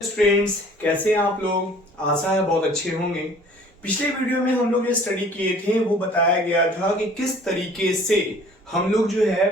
Friends, कैसे हैं आप लोग। आशा है बहुत अच्छे होंगे। पिछले वीडियो में हम लोग ये स्टडी किए थे, वो बताया गया था कि किस तरीके से हम लोग जो है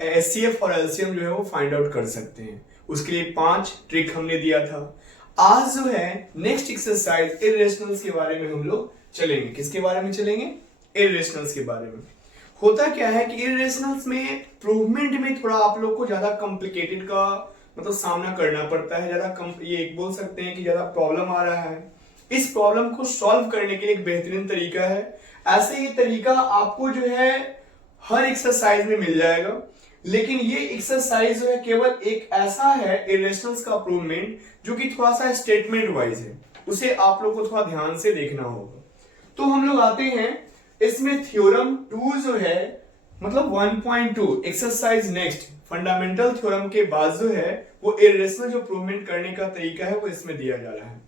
एचसीएफ और एलसीएम जो है वो फाइंड आउट कर सकते हैं। उसके लिए 5 ट्रिक हमने दिया था। आज जो है नेक्स्ट एक्सरसाइज इरेशनल्स के बारे में हम लोग चलेंगे। किसके बारे में चलेंगे? इरेशनल्स के बारे में। होता क्या है कि इरेशनल्स में प्रूवमेंट में थोड़ा आप लोग को ज्यादा कॉम्प्लिकेटेड का मतलब सामना करना पड़ता है। ज्यादा ये बोल सकते हैं कि ज्यादा प्रॉब्लम आ रहा है। इस प्रॉब्लम को सॉल्व करने के लिए एक बेहतरीन तरीका है। ऐसे ये तरीका आपको जो है हर एक्सरसाइज में मिल जाएगा, लेकिन ये एक्सरसाइज जो है केवल एक ऐसा है इरेशनल्स का प्रूवमेंट जो कि थोड़ा सा स्टेटमेंट वाइज है। उसे आप लोग को थोड़ा ध्यान से देखना होगा। तो हम लोग आते हैं इसमें थ्योरम 2 जो है मतलब 1.2 एक्सरसाइज नेक्स्ट फंडामेंटल थ्योरम के बाद जो है वो इरेशनल जो प्रूवमेंट करने का तरीका है वो इसमें दिया जा रहा है।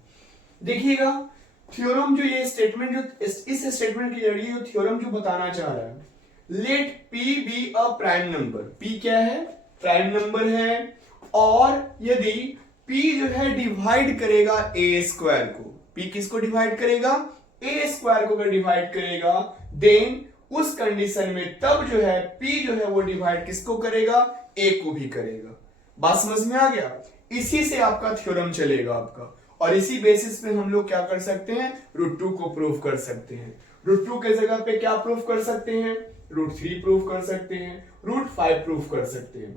देखिएगा थ्योरम जो ये स्टेटमेंट जो इस स्टेटमेंट के जरिए जो थ्योरम जो बताना चाह रहा है, let p be a prime number. P क्या है? प्राइम नंबर है। और यदि पी जो है डिवाइड करेगा ए स्क्वायर को, पी किसको डिवाइड करेगा? ए स्क्वायर को अगर डिवाइड करेगा, देन उस कंडीशन में तब जो है पी जो है वो डिवाइड किसको करेगा? ए को भी करेगा। बात समझ में आ गया? इसी से आपका थ्योरम चलेगा आपका, और इसी बेसिस पे हम लोग क्या कर सकते हैं? √2 को प्रूव कर सकते हैं। √2 के जगह पे क्या प्रूव कर सकते हैं? √3 प्रूव कर सकते हैं, √5 प्रूव कर सकते हैं।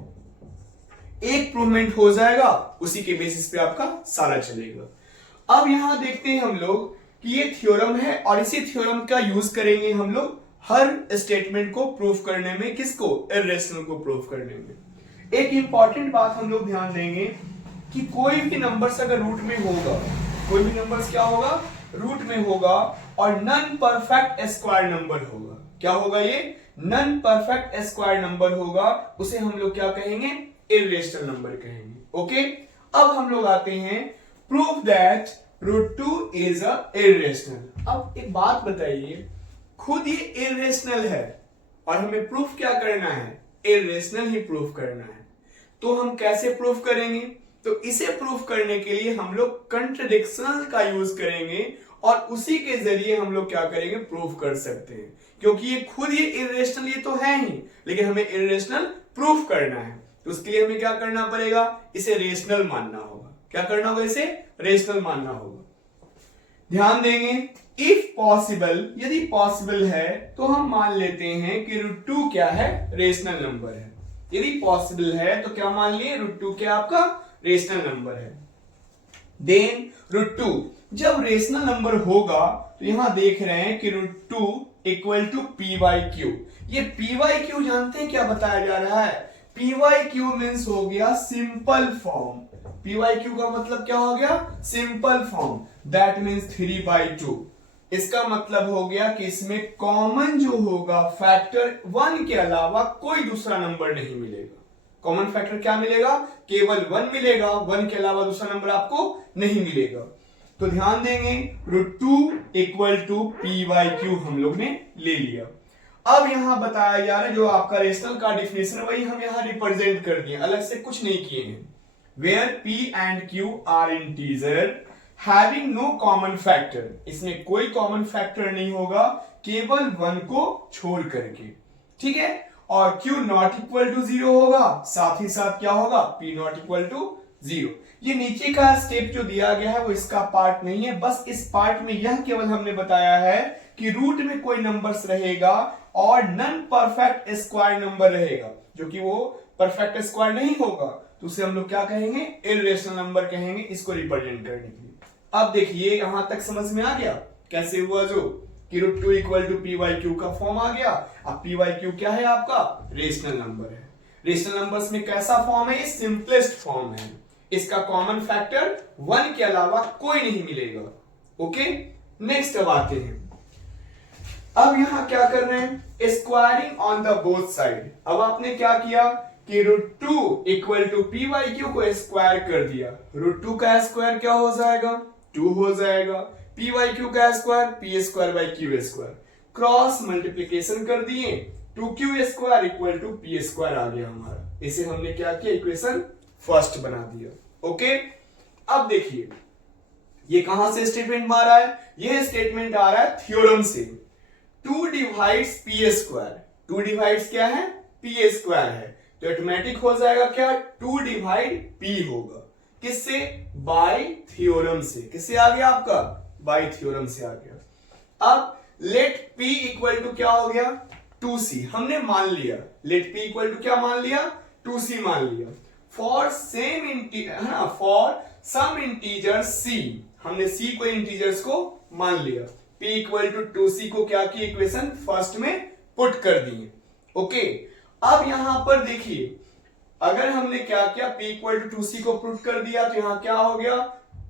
एक प्रूवमेंट हो जाएगा, उसी के बेसिस पे आपका सारा चलेगा। अब यहां देखते हैं हम लोग कि ये थ्योरम है, और इसी थ्योरम का यूज करेंगे हम लोग हर स्टेटमेंट को प्रूव करने में। किसको? इरेशनल को प्रूव करने में। एक इंपॉर्टेंट बात हम लोग ध्यान देंगे कि कोई भी नंबर्स अगर रूट में होगा, कोई भी नंबर्स क्या होगा? रूट में होगा, और नॉन परफेक्ट स्क्वायर नंबर होगा। क्या होगा ये? नॉन परफेक्ट स्क्वायर नंबर होगा। उसे हम लोग क्या कहेंगे? इरेशनल नंबर कहेंगे। ओके, अब हम लोग आते हैं prove that √2 is a irrational. अब एक बात बताइए, खुद ये इरेशनल है और हमें प्रूफ क्या करना है? इरेशनल ही प्रूफ करना है। तो हम कैसे प्रूफ करेंगे? तो इसे प्रूफ करने के लिए हम लोग कंट्रडिक्शन का यूज करेंगे, और उसी के जरिए हम लोग क्या करेंगे? प्रूफ कर सकते हैं। क्योंकि ये खुद ये इरेशनल ये तो है ही, लेकिन हमें इरेशनल प्रूफ करना है। तो उसके लिए हमें क्या करना पड़ेगा? इसे रेशनल मानना होगा। क्या करना होगा? इसे रेशनल मानना होगा। ध्यान देंगे, इफ पॉसिबल, यदि पॉसिबल है तो हम मान लेते हैं कि √2 क्या है? रेशनल नंबर है। यदि पॉसिबल है तो क्या मान लिए? √2 क्या आपका रेशनल नंबर है। देन √2 जब रेशनल नंबर होगा तो यहां देख रहे हैं कि √2 इक्वल टू p/q। ये p/q जानते हैं क्या बताया जा रहा है? p/q मींस हो गया सिंपल फॉर्म। p/q का मतलब क्या हो गया? Simple form. That means 3/2। इसका मतलब हो गया कि इसमें कॉमन जो होगा फैक्टर 1 के अलावा कोई दूसरा नंबर नहीं मिलेगा। कॉमन फैक्टर क्या मिलेगा? केवल 1 मिलेगा। 1 के अलावा दूसरा नंबर आपको नहीं मिलेगा। तो ध्यान देंगे, √2 इक्वल टू p/q हम लोग ने ले लिया। अब यहां बताया जा रहा है जो आपका रेशनल का डिफिनेशन वही हम यहां रिप्रेजेंट कर दिए, अलग से कुछ नहीं किए हैं। Where p and q are integer having no common factor, इसमें कोई कॉमन फैक्टर नहीं होगा केवल 1 को छोड़ करके। ठीक है, और q नॉट इक्वल टू 0 होगा, साथ ही साथ क्या होगा? p not equal to 0। ये नीचे का स्टेप जो दिया गया है वो इसका पार्ट नहीं है। बस इस पार्ट में यह केवल हमने बताया है कि रूट में कोई नंबर्स रहेगा और नॉन परफेक्ट स्क्वायर नंबर रहेगा, जो कि वो परफेक्ट स्क्वायर नहीं होगा, तो उसे हम लोग क्या कहेंगे? इरेशनल नंबर कहेंगे, इसको रिप्रेजेंट करने के लिए। अब देखिए यहां तक समझ में आ गया कैसे हुआ जो कि √2 इक्वल टू p/q का फॉर्म आ गया। अब p/q क्या है? आपका रेशनल नंबर है। रेशनल नंबर्स में कैसा फॉर्म है? ये सिंपलेस्ट फॉर्म है। इसका कॉमन फैक्टर 1 के अलावा कोई नहीं मिलेगा। ओके, नेक्स्ट अब आते हैं। अब यहां क्या कर रहे हैं? Squaring on the both side. अब आपने क्या किया कि √2 इक्वल टू p/q को स्क्वायर कर दिया। √2 का स्क्वायर क्या हो जाएगा? 2 हो जाएगा। p/q का स्क्वायर p²/q²। क्रॉस मल्टीप्लिकेशन कर दिए, 2q² इक्वल टू p² आ गया हमारा। इसे हमने क्या किया? इक्वेशन फर्स्ट बना दिया। ओके, अब देखिए ये कहां से स्टेटमेंट आ रहा है, ये स्टेटमेंट आ रहा है थ्योरम से। 2 डिवाइड्स पी स्क्वायर, 2 डिवाइड्स क्या है, पी स्क्वायर है, तो ऑटोमेटिक हो जाएगा क्या, 2 डिवाइड पी होगा, किससे, बाय थ्योरम से। किससे आ गया आपका, बाय थ्योरम से आ गया। अब लेट p इक्वल टू क्या हो गया, 2c, हमने मान लिया लेट p इक्वल टू क्या मान लिया, 2c मान लिया। फॉर सेम इंटीजर, हाँ, फॉर सम इंटीजर c, हमने c को इंटीजर्स को मान लिया। p इक्वल टू 2c को क्या की इक्वेशन फर्स्ट में पुट कर दिए। ओके, अब यहां पर देखिए अगर हमने क्या किया, p इक्वल टू 2c को पुट कर दिया तो यहां क्या हो गया,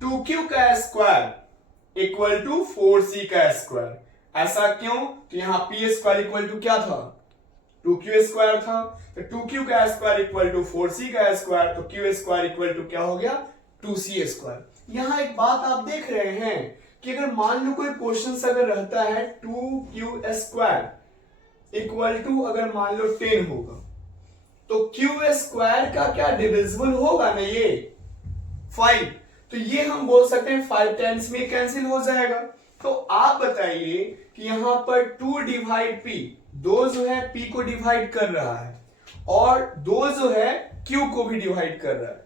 2q का स्क्वायर इक्वल टू 4c का स्क्वायर। ऐसा क्यों, तो यहां p स्क्वायर इक्वल टू क्या था, 2q स्क्वायर था, तो 2q का स्क्वायर इक्वल टू 4c का स्क्वायर, तो q स्क्वायर इक्वल टू क्या हो गया, 2c स्क्वायर। यहां एक बात आप देख रहे हैं कि अगर मान लो कोई क्वेश्चन अगर रहता है 2q स्क्वायर इक्वल टू अगर मान लो 10 होगा, तो q स्क्वायर का क्या डिविजिबल होगा ना ये 5, तो ये हम बोल सकते हैं 5 टाइम्स में कैंसिल हो जाएगा। तो आप बताइए कि यहां पर 2 डिवाइड p, 2 जो है p को डिवाइड कर रहा है और 2 जो है q को भी डिवाइड कर रहा है।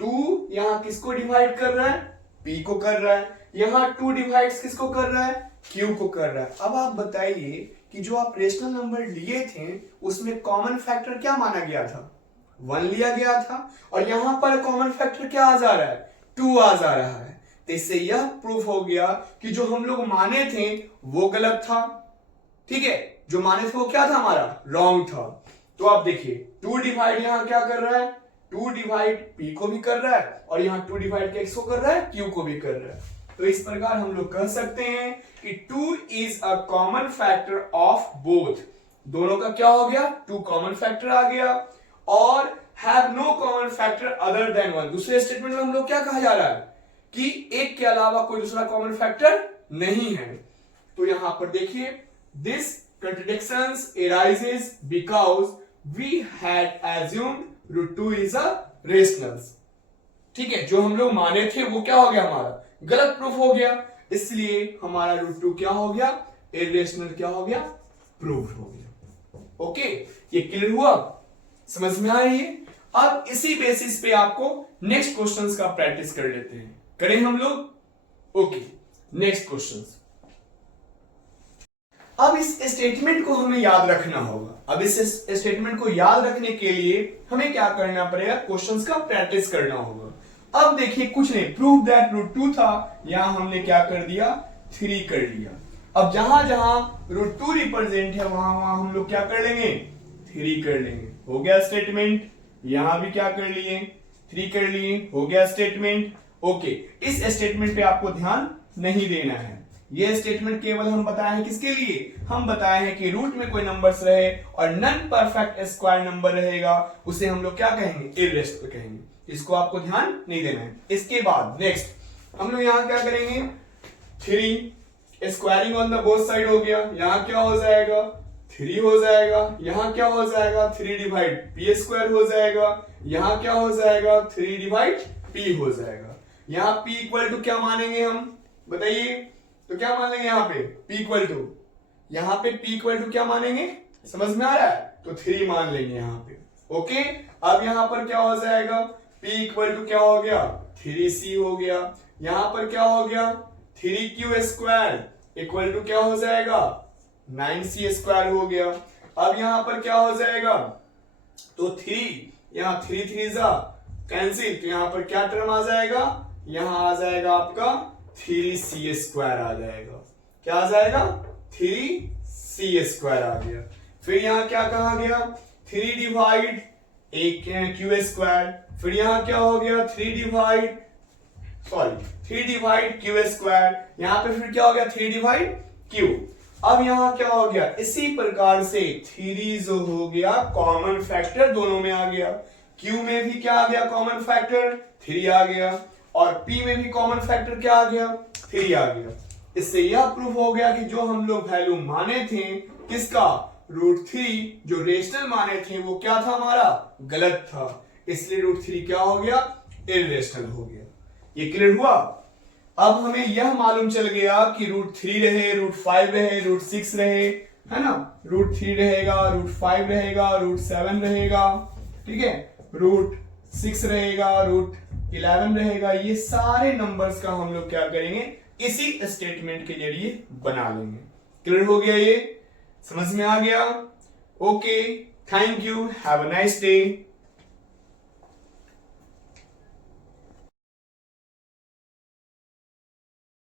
2 यहां किसको डिवाइड कर रहा है, p को कर रहा है, यहां 2 डिवाइड्स किसको कर रहा है, q को कर रहा है। अब आप बताइए कि जो आप रेशनल नंबर लिए थे उसमें कॉमन फैक्टर क्या माना गया था, 1 लिया गया था, और यहां पर कॉमन फैक्टर क्या आ जा रहा है, 2 आ जा रहा है। तो इससे यह प्रूफ हो गया कि जो हम लोग माने थे वो गलत था, ठीक है, जो माने थे वो क्या था हमारा, रॉन्ग था। तो आप देखिए 2 डिवाइड यहां क्या कर रहा है, 2 डिवाइड p को भी कर रहा है और यहां 2 डिवाइड x को कर रहा है, q को भी कर रहा है। तो इस प्रकार हम लोग कह सकते हैं कि 2 is a common factor of both, दोनों का क्या हो गया, 2 कॉमन फैक्टर आ गया, और have no common factor other than 1। दूसरे स्टेटमेंट में हम लोग क्या कहा जा रहा है कि एक के अलावा कोई दूसरा कॉमन फैक्टर नहीं है। तो यहां पर देखिए this कंट्रडिक्शंस arises because we had assumed root 2 is a rational। ठीक है, जो हम लोग माने थे वो क्या हो गया, हमारा गलत प्रूफ हो गया, इसलिए हमारा रूट 2 क्या हो गया, इरेशनल क्या हो गया, प्रूफ हो गया। ओके, ये क्लियर हुआ, समझ में आ रही है। अब इसी बेसिस पे आपको नेक्स्ट क्वेश्चंस का प्रैक्टिस कर लेते हैं, करें हम लोग। Okay, next questions. अब इस स्टेटमेंट को हमें याद रखना होगा। अब इस स्टेटमेंट को याद रखने के लिए हमें क्या करना पड़ेगा, क्वेश्चंस का प्रैक्टिस करना होगा। अब देखिए कुछ नहीं, प्रूव दैट रूट 2 था, यहां हमने क्या कर दिया, 3 कर लिया। अब जहां जहां रूट 2 रिप्रेजेंट है वहां वहां हम लोग क्या कर लेंगे, 3 कर लेंगे, हो गया स्टेटमेंट। यहां भी क्या कर लिए, 3 कर लिए, हो गया स्टेटमेंट। ओके, इस स्टेटमेंट पे आपको ध्यान नहीं देना है, ये स्टेटमेंट केवल हम बताए हैं किसके लिए, हम बताए हैं कि रूट में कोई नंबर्स रहे और नॉन परफेक्ट स्क्वायर नंबर रहेगा उसे हम लोग क्या कहेंगे, इर्रेशनल कहेंगे। इसको आपको ध्यान नहीं देना है। इसके बाद नेक्स्ट हम लोग यहां क्या करेंगे, 3 squaring on the both side हो गया, यहां क्या हो जाएगा, 3 हो जाएगा, यहां क्या हो जाएगा, 3 डिवाइड पी स्क्वायर हो जाएगा, यहां क्या हो जाएगा, 3 डिवाइड पी हो जाएगा। यहां p इक्वल टू क्या मानेंगे हम, बताइए, तो क्या मान लेंगे यहाँ पे p इक्वल टू, यहाँ पे p इक्वल टू क्या मानेंगे, समझ में आ रहा है, तो 3 मान लेंगे यहाँ पे। ओके, अब यहाँ पर क्या हो जाएगा, p इक्वल टू क्या हो गया, 3c हो गया, यहाँ पर क्या हो गया, 3q स्क्वायर इक्वल टू क्या हो जाएगा, 9c स्क्वायर हो गया। अब यहाँ पर क्या हो जाएगा, तो 3 यहाँ 3 3 जा कैंसिल, तो यहाँ पर क्या टर्म आ जाएगा, यहाँ आ जाएगा आपका 3c स्क्वायर आ जाएगा, क्या आ जाएगा, 3c स्क्वायर आ गया। फिर यहां क्या कहा गया, 3 डिवाइड एक क्यू स्क्वायर, फिर यहां क्या हो गया, 3 डिवाइड क्यू स्क्वायर, यहां पे फिर क्या हो गया, 3 डिवाइड क्यू। अब यहां क्या हो गया, इसी प्रकार से 3 जो हो गया कॉमन फैक्टर दोनों में आ गया, क्यू में भी क्या आ गया, कॉमन फैक्टर 3 आ गया, और p में भी कॉमन फैक्टर क्या आ गया, 3 आ गया। इससे यह प्रूफ हो गया कि जो हम लोग वैल्यू माने थे किसका, रूट 3 जो रेशनल माने थे वो क्या था हमारा, गलत था, इसलिए रूट 3 क्या हो गया, इरेशनल हो गया। ये क्लियर हुआ। अब हमें यह मालूम चल गया कि √3 रहे, √5 रहे, √6 रहे, है ना, √3 रहेगा, √5 रहेगा, √7 रहेगा, ठीक है, √6 रहेगा, √11 रहेगा। ये सारे नंबर्स का हम लोग क्या करेंगे, इसी स्टेटमेंट के जरिए बना लेंगे। क्लियर हो गया, ये समझ में आ गया। Okay, thank you, have a nice day.